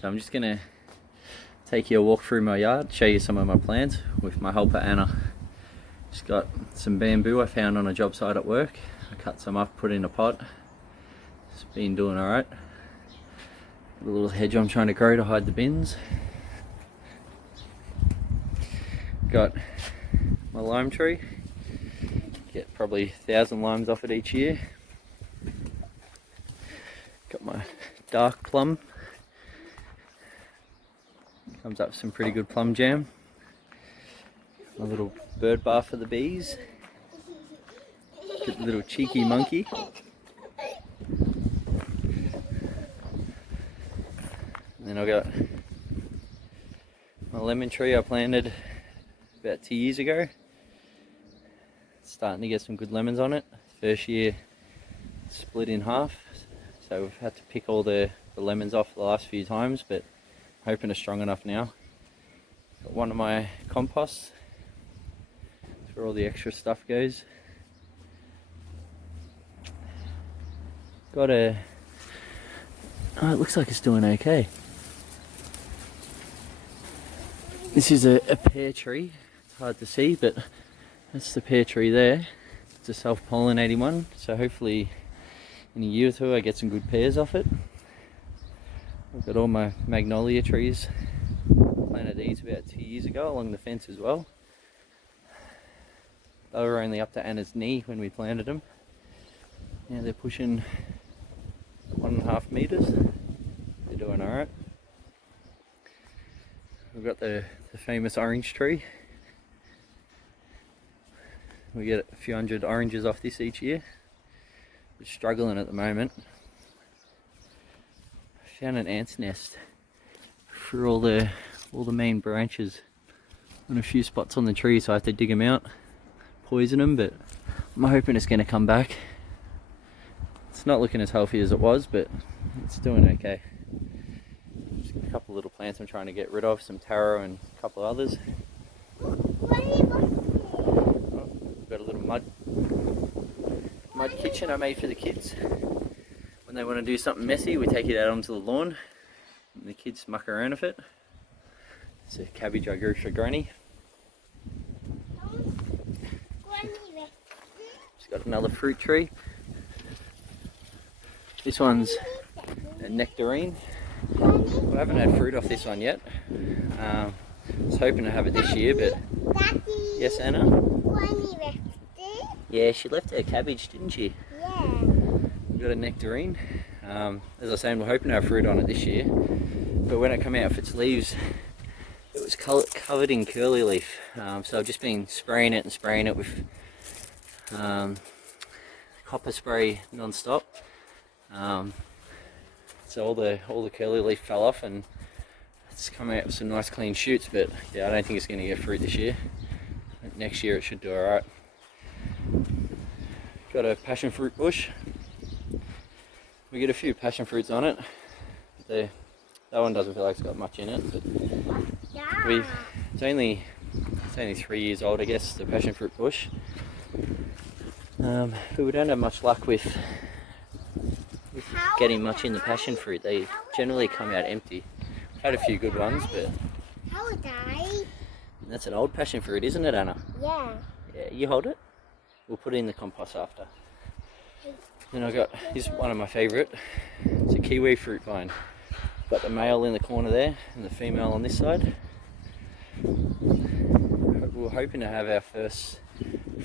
So I'm just gonna take you a walk through my yard, show you some of my plants with my helper Anna. Just got some bamboo I found on a job site at work. I cut some up, put it in a pot. It's been doing alright. A little hedge I'm trying to grow to hide the bins. Got my lime tree. Get probably 1,000 limes off it each year. Got my dark plum. Comes up with some pretty good plum jam. My little bird bar for the bees. Good little cheeky monkey. And then I've got my lemon tree I planted about 2 years ago. Starting to get some good lemons on it. First year split in half, so we've had to pick all the lemons off the last few times, but hoping it's strong enough now. Got one of my composts. That's where all the extra stuff goes. Got a... oh, it looks like it's doing okay. This is a pear tree. It's hard to see, but that's the pear tree there. It's a self-pollinating one, so hopefully in a year or two I get some good pears off it. I've got all my Magnolia trees. Planted these about 2 years ago along the fence as well. They were only up to Anna's knee when we planted them. Now they're pushing 1.5 meters. They're doing alright. We've got the famous orange tree. We get a few hundred oranges off this each year. We're struggling at the moment. I found an ant's nest through all the main branches on a few spots on the tree, so I have to dig them out, poison them, but I'm hoping it's going to come back. It's not looking as healthy as it was, but it's doing okay. Just a couple of little plants I'm trying to get rid of, some taro and a couple of others. Got a little mud kitchen I made for the kids. When they want to do something messy, we take it out onto the lawn and the kids muck around with it. It's a cabbage I grew for Granny. Just got another fruit tree. This one's a nectarine. I haven't had fruit off this one yet. I was hoping to have it this year, but... Yes, Anna? Yeah, she left her cabbage, didn't she? Yeah. We've got a nectarine. As I was saying, we're hoping to have fruit on it this year. But when it came out with its leaves, it was covered in curly leaf. So I've just been spraying it with copper spray non-stop. So all the curly leaf fell off and it's come out with some nice clean shoots, but yeah, I don't think it's going to get fruit this year. Next year it should do alright. Got a passion fruit bush. We get a few passion fruits on it. That one doesn't feel like it's got much in it, but it's only 3 years old, I guess, the passion fruit bush. But we don't have much luck with getting much in the passion fruit. They generally come out empty. Had a few good ones, but that's an old passion fruit, isn't it, Anna? Yeah. Yeah, you hold it. We'll put it in the compost after. Then I got, this is one of my favourite. It's a Kiwi fruit vine. Got the male in the corner there and the female on this side. We were hoping to have our first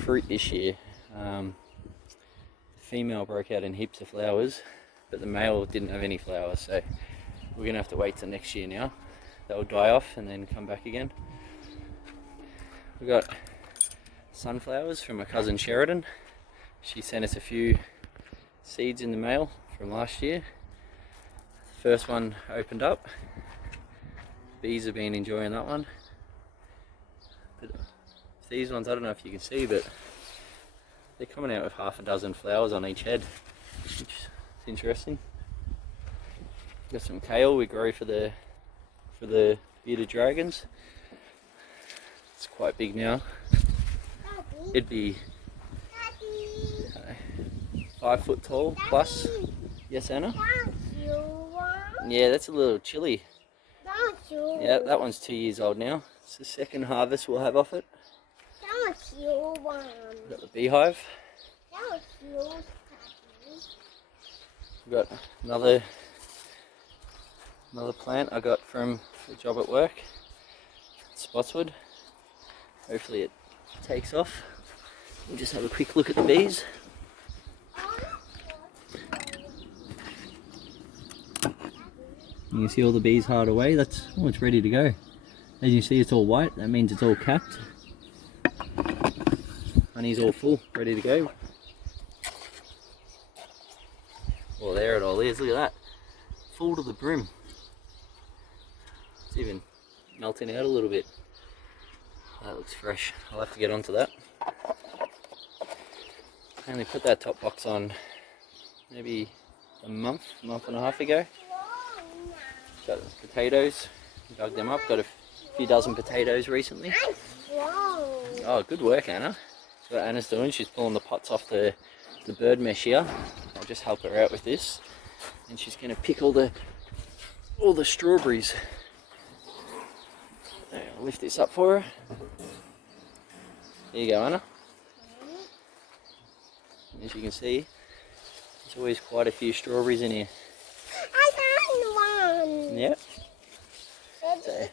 fruit this year. The female broke out in heaps of flowers, but the male didn't have any flowers, so we're going to have to wait till next year now. They'll die off and then come back again. We got sunflowers from my cousin Sheridan. She sent us a few seeds in the mail from last year. The first one opened up. Bees have been enjoying that one. But these ones, I don't know if you can see, but they're coming out with half a dozen flowers on each head, which is interesting. Got some kale we grow for the bearded dragons. It's quite big now. It'd be 5 foot tall plus. Yes, Anna? Yeah, that's a little chilly. Yeah, that one's 2 years old now. It's the second harvest we'll have off it. We've got the beehive. We've got another plant I got from a job at work. Spotswood. Hopefully it takes off. We'll just have a quick look at the bees. You can see all the bees hard away. That's it's ready to go. As you see, it's all white. That means it's all capped. Honey's all full, ready to go. Well, there it all is. Look at that, full to the brim. It's even melting out a little bit. That looks fresh. I'll have to get onto that. I only put that top box on maybe a month and a half ago. Got potatoes, dug them up, got a few dozen potatoes recently. Oh, good work, Anna. So what Anna's doing, she's pulling the pots off the bird mesh here. I'll just help her out with this. And she's going to pick all the strawberries. I'll lift this up for her. There you go, Anna. As you can see, there's always quite a few strawberries in here. Yep. So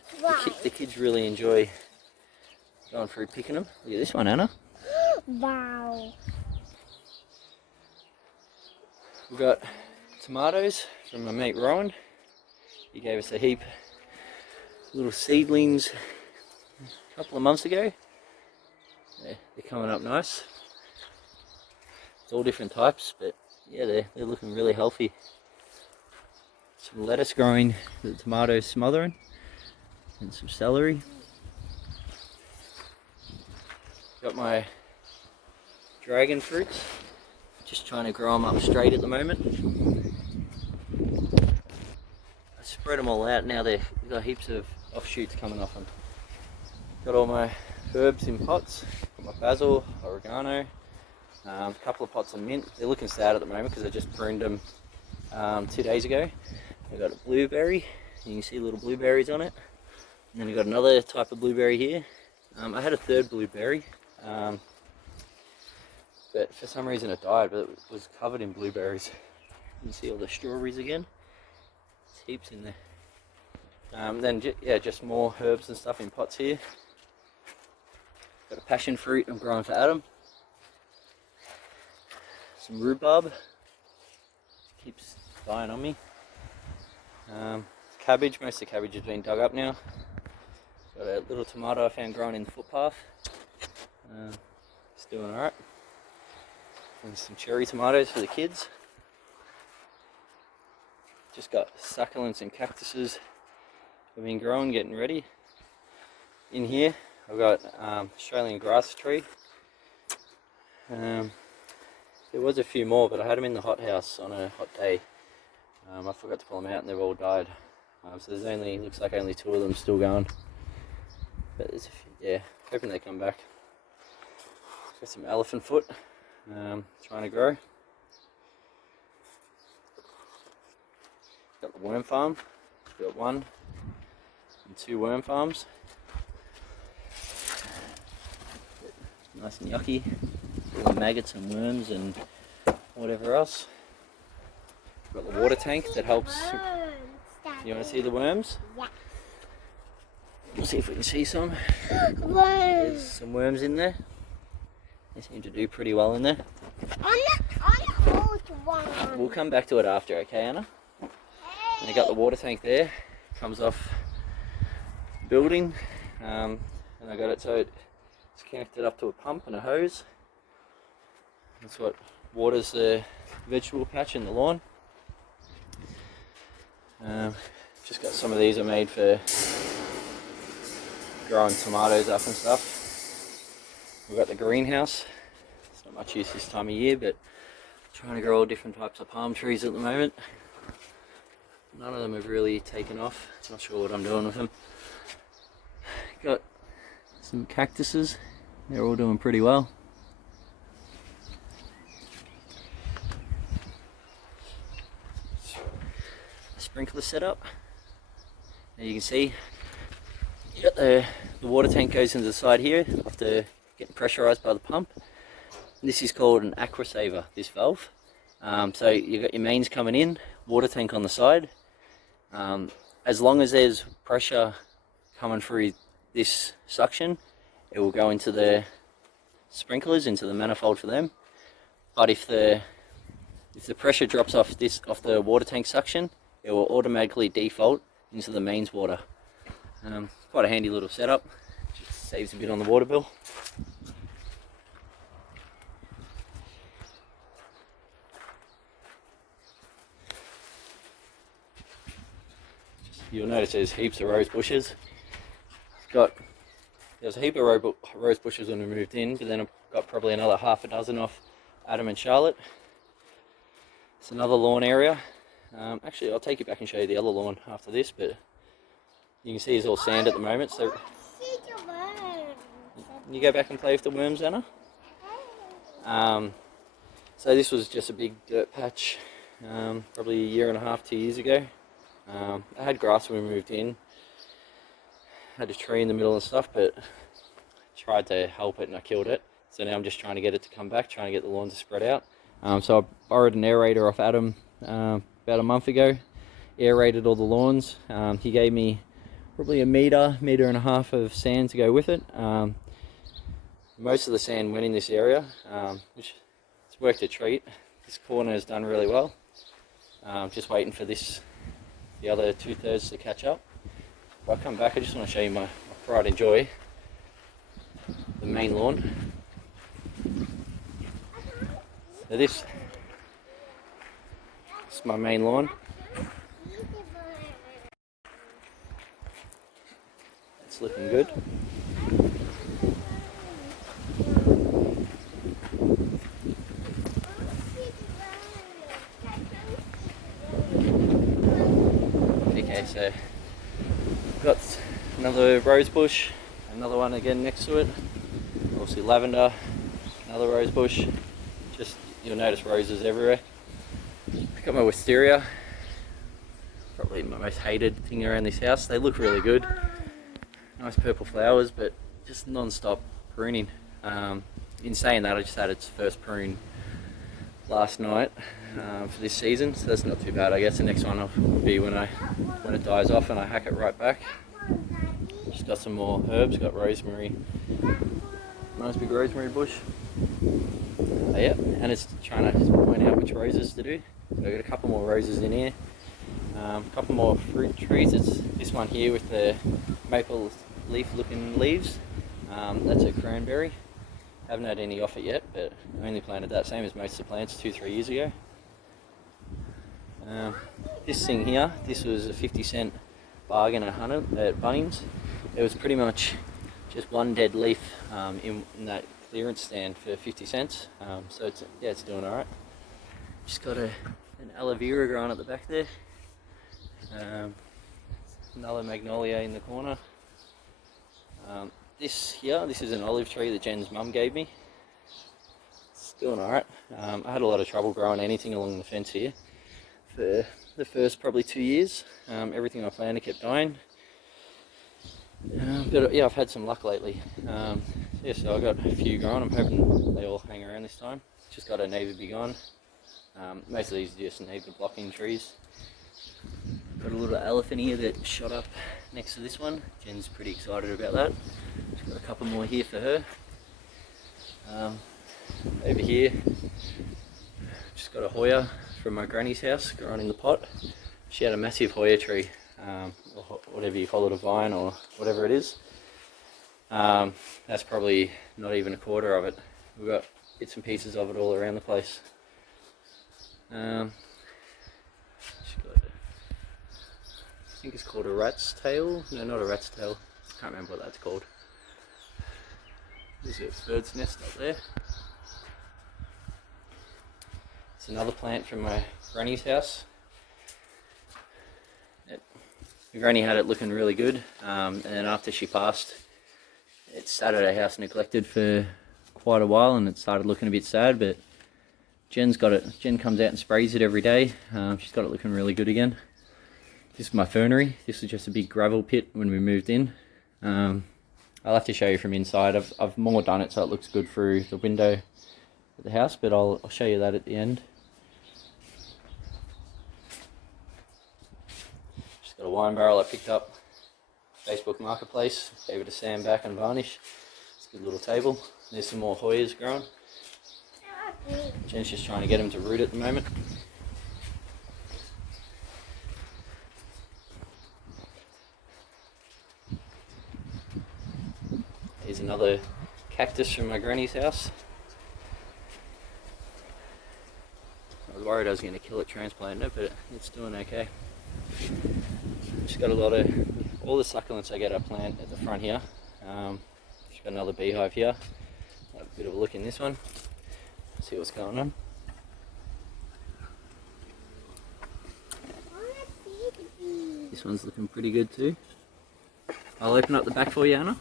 the kids really enjoy going through picking them. Look at this one, Anna. Wow. We've got tomatoes from my mate Rowan. He gave us a heap of little seedlings a couple of months ago. They're coming up nice. It's all different types, but yeah, they're looking really healthy. Some lettuce growing, the tomatoes smothering, and some celery. Got my dragon fruits, just trying to grow them up straight at the moment. I spread them all out now. They've got heaps of offshoots coming off them. Got all my herbs in pots. Got my basil, oregano, a couple of pots of mint. They're looking sad at the moment because I just pruned them 2 days ago. I've got a blueberry, you can see little blueberries on it. And then I've got another type of blueberry here. I had a third blueberry, but for some reason it died, but it was covered in blueberries. You can see all the strawberries again. There's heaps in there. Then yeah, just more herbs and stuff in pots here. Got a passion fruit I'm growing for Adam. Some rhubarb, keeps dying on me. Cabbage, most of the cabbage has been dug up now. Got a little tomato I found growing in the footpath. It's doing alright. And some cherry tomatoes for the kids. Just got succulents and cactuses I've been growing, getting ready. In here I've got Australian grass tree. There was a few more, but I had them in the hothouse on a hot day. I forgot to pull them out and they've all died. So there's only, looks like only 2 of them still going. But there's a few, yeah, hoping they come back. Got some elephant foot, trying to grow. Got the worm farm. Got 1 and 2 worm farms. Nice and yucky. All the maggots and worms and whatever else. Got the water tank that helps. You want to see the worms? Yeah. We'll see if we can see some. There's some worms in there. They seem to do pretty well in there. On the old one. We'll come back to it after, okay, Anna? And I got the water tank there. Comes off the building, and I got it so it's connected up to a pump and a hose. That's what waters the vegetable patch in the lawn. Just got some of these I made for growing tomatoes up and stuff. We've got the greenhouse. It's not much use this time of year, but trying to grow all different types of palm trees at the moment. None of them have really taken off. Not sure what I'm doing with them. Got some cactuses. They're all doing pretty well. Sprinkler setup. Now you can see you got the water tank goes into the side here after getting pressurized by the pump. This is called an aqua saver, this valve. So you've got your mains coming in, water tank on the side. As long as there's pressure coming through this suction, it will go into the sprinklers, into the manifold for them. But if the pressure drops off the water tank suction, it will automatically default into the mains water. Quite a handy little setup, just saves a bit on the water bill. You'll notice there's heaps of rose bushes. There's a heap of rose bushes when we moved in, but then I've got probably another half a dozen off Adam and Charlotte. It's another lawn area. Actually, I'll take you back and show you the other lawn after this, but you can see it's all sand at the moment. So you go back and play with the worms, Anna. So this was just a big dirt patch, probably a year and a half, 2 years ago. I had grass when we moved in, had a tree in the middle and stuff, but tried to help it and I killed it. So now I'm just trying to get it to come back, trying to get the lawn to spread out. So I borrowed an aerator off Adam about a month ago, aerated all the lawns. He gave me probably a metre and a half of sand to go with it. Most of the sand went in this area, which it's worked a treat. This corner has done really well. Just waiting for the other 2/3 to catch up. If I come back, I just want to show you my pride and joy, the main lawn. So this is my main lawn. It's looking good. Okay, so got another rose bush, another one again next to it. Obviously lavender, another rose bush. Just, you'll notice roses everywhere. Got my wisteria, probably my most hated thing around this house. They look really good, nice purple flowers, but just non-stop pruning. In saying that, I just had its first prune last night for this season, so that's not too bad. I guess the next one will be when it dies off and I hack it right back. Just got some more herbs, got rosemary, nice big rosemary bush. Yeah, and it's trying to point out which roses to do. So I've got a couple more roses in here, a couple more fruit trees. It's this one here with the maple leaf looking leaves. That's a cranberry. Haven't had any off it yet, but I only planted that, same as most of the plants, 2-3 years ago. This thing here, this was a 50-cent bargain at Bunnings. It was pretty much just one dead leaf in that clearance stand for 50 cents. So it's doing alright. Just got an aloe vera growing at the back there. Another magnolia in the corner. This is an olive tree that Jen's mum gave me. It's doing alright. I had a lot of trouble growing anything along the fence here for the first probably 2 years. Everything I planted kept dying. But yeah, I've had some luck lately. So I got a few growing. I'm hoping they all hang around this time. Just got a neighbour big on. Most of these are just neighbour blocking trees. Got a little elephant here that shot up next to this one. Jen's pretty excited about that. Just got a couple more here for her. Over here, just got a Hoya from my granny's house growing in the pot. She had a massive Hoya tree, or whatever you call it, a vine or whatever it is. That's probably not even a quarter of it. We've got bits and pieces of it all around the place. I think it's called a rat's tail. No, not a rat's tail. I can't remember what that's called. There's a bird's nest up there. It's another plant from my granny's house. My granny had it looking really good, and then after she passed, it sat at her house neglected for quite a while, and it started looking a bit sad. But Jen's got it. Jen comes out and sprays it every day. She's got it looking really good again. This is my fernery. This was just a big gravel pit when we moved in. I'll have to show you from inside. I've more done it so it looks good through the window of the house, but I'll show you that at the end. Just got a wine barrel I picked up Facebook Marketplace, gave it a sand back and varnish. It's a good little table. There's some more Hoyas growing. Jen's just trying to get them to root at the moment. Here's another cactus from my granny's house. I was worried I was going to kill it transplanting it, but it's doing okay. Just got a lot of, all the succulents I get I plant at the front here. Just got another beehive here. Have a bit of a look in this one. See what's going on. This one's looking pretty good too. I'll open up the back for you, Anna.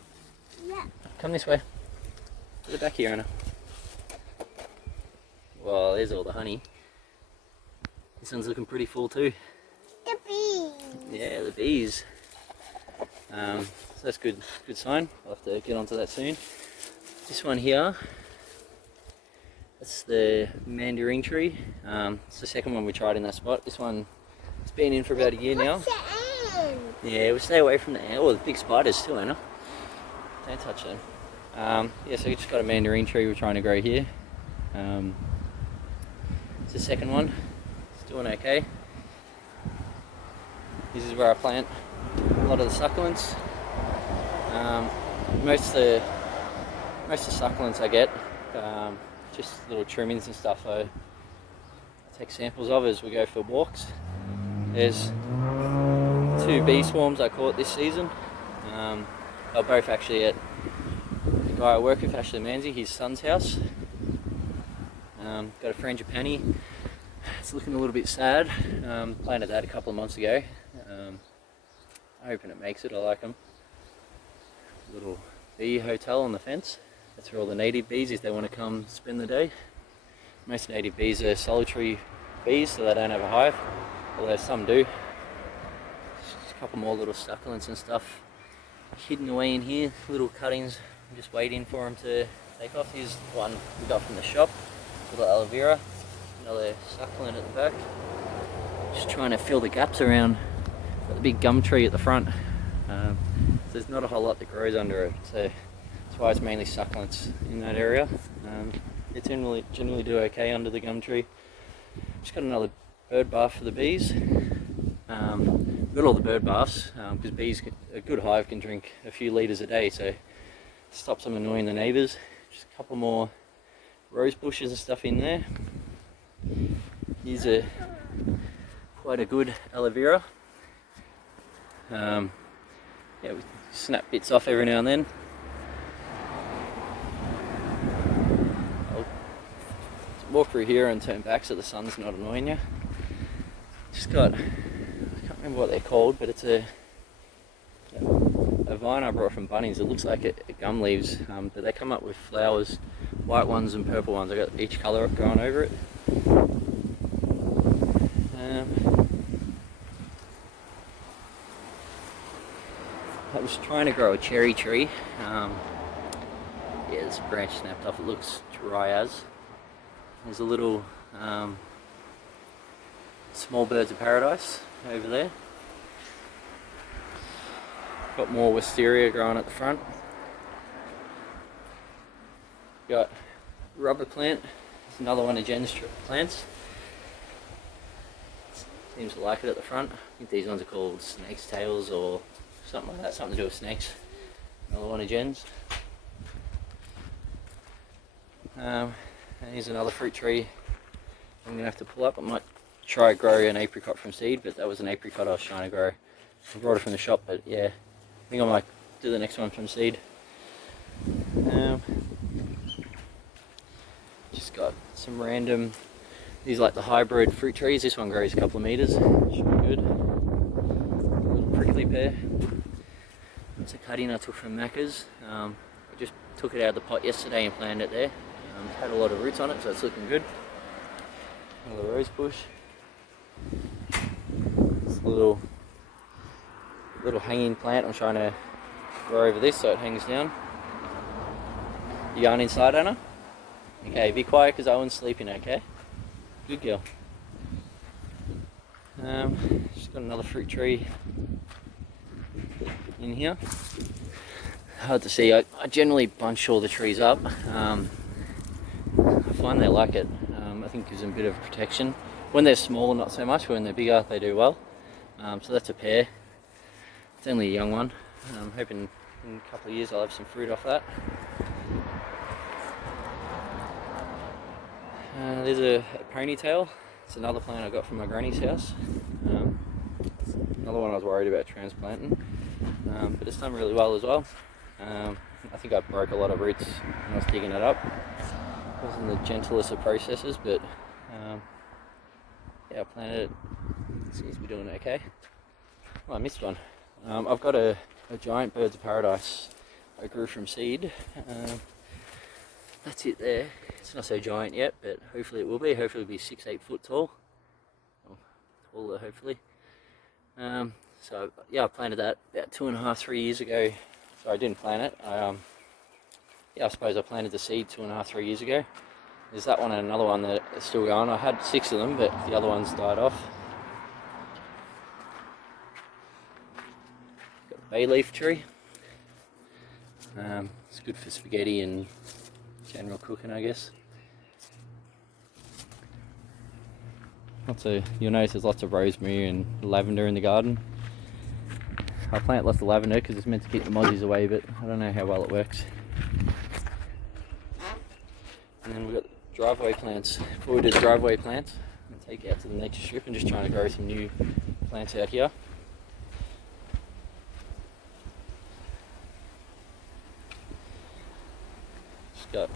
Yeah. Come this way. To the back here, Anna. Well, there's all the honey. This one's looking pretty full too. The bees. Yeah, the bees. So that's good sign. I'll have to get onto that soon. This one here, that's the Mandarin Tree. It's the second one we tried in that spot. This one, it's been in for about a year now. What's the end? Yeah, we stay away from the ant, or the big spiders too, Anna. Don't touch them. Yeah, so we just got a Mandarin tree we're trying to grow here. It's the second one. It's doing okay. This is where I plant a lot of the succulents. Most of the succulents I get, just little trimmings and stuff I take samples of as we go for walks. There's 2 bee swarms I caught this season. They're both actually at the guy I work with, Ashley Manzi, his son's house. Got a frangipani. It's looking a little bit sad. Planted that a couple of months ago. I'm hoping it makes it. I like them. Little bee hotel on the fence. That's where all the native bees, if they want to come spend the day. Most native bees are solitary bees, so they don't have a hive, although some do. Just a couple more little succulents and stuff hidden away in here, little cuttings. I'm just waiting for them to take off. Here's one we got from the shop, little aloe vera, another succulent at the back. Just trying to fill the gaps around. Got the big gum tree at the front. There's not a whole lot that grows under it, so that's why it's mainly succulents in that area. They generally do okay under the gum tree. Just got another bird bath for the bees. We've got all the bird baths because bees, a good hive can drink a few litres a day, so it stops them annoying the neighbours. Just a couple more rose bushes and stuff in there. Here's quite a good aloe vera. Yeah, we snap bits off every now and then. I'll walk through here and turn back so the sun's not annoying you. Just got, I can't remember what they're called, but it's a vine I brought from Bunnings. It looks like it gum leaves, but they come up with flowers, white ones and purple ones. I got each colour going over it. I was trying to grow a cherry tree. Yeah, this branch snapped off. It looks dry as. There's a little small birds of paradise over there. Got more wisteria growing at the front. Got rubber plant. There's another one of Jen's plants. Seems to like it at the front. I think these ones are called snake's tails or something like that, something to do with snakes. Another one of Jen's. And here's another fruit tree I'm going to have to pull up. I might try to grow an apricot from seed, but that was an apricot I was trying to grow. I brought it from the shop, but yeah, I think I might do the next one from seed. Just got some random, these are like the hybrid fruit trees. This one grows a couple of metres, should be good. A little prickly pear. It's a cutting I took from Macca's. I just took it out of the pot yesterday and planted it there. Had a lot of roots on it, so it's looking good. Another rose bush. This little little hanging plant I'm trying to grow over this so it hangs down. You going inside, Anna? Okay, be quiet because Owen's sleeping, okay? Good girl. Just got another fruit tree in here. Hard to see. I generally bunch all the trees up. I find they like it. I think it gives them a bit of protection. When they're small, not so much. When they're bigger, they do well. So that's a pear. It's only a young one. I'm hoping in a couple of years I'll have some fruit off that. There's a ponytail. It's another plant I got from my granny's house. Another one I was worried about transplanting, but it's done really well as well. I think I broke a lot of roots when I was digging it up. It wasn't the gentlest of processes, but yeah, I planted it. It seems to be doing okay. Oh, I missed one. I've got a giant birds of paradise I grew from seed. That's it there. It's not so giant yet, but hopefully it will be. Hopefully it'll be 6-8 foot tall. Or taller, hopefully. So yeah, I planted that about 2.5-3 years ago. So I didn't plant it. I suppose I planted the seed 2.5-3 years ago. There's that one and another one that is still going. I had 6 of them, but the other ones died off. Got a bay leaf tree. It's good for spaghetti and general cooking, I guess. You'll notice there's lots of rosemary and lavender in the garden. I plant lots of lavender because it's meant to keep the mozzies away, but I don't know how well it works. And then we've got driveway plants. Before we do driveway plants, I'm going to take it out to the nature strip and just trying to grow some new plants out here. Just got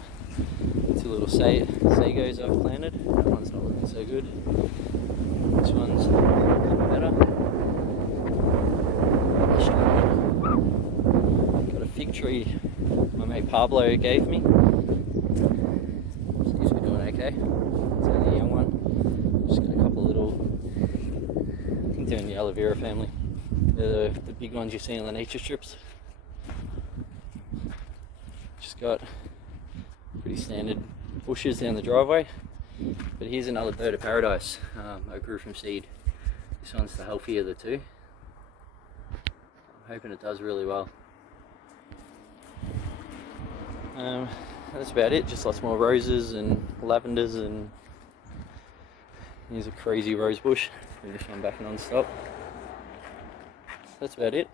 2 little sagos I've planted. That one's not looking so good. This one's looking better. Got a fig tree my mate Pablo gave me. Seems to be doing okay. It's only a young one. Just got a couple of little, I think they're in the Aloe Vera family. They're the big ones you see on the nature strips. Just got pretty standard bushes down the driveway. But here's another bird of paradise I grew from seed. This one's the healthier of the two. I'm hoping it does really well. That's about it, just lots more roses and lavenders, and here's a crazy rose bush. Bring this one back non-stop. That's about it.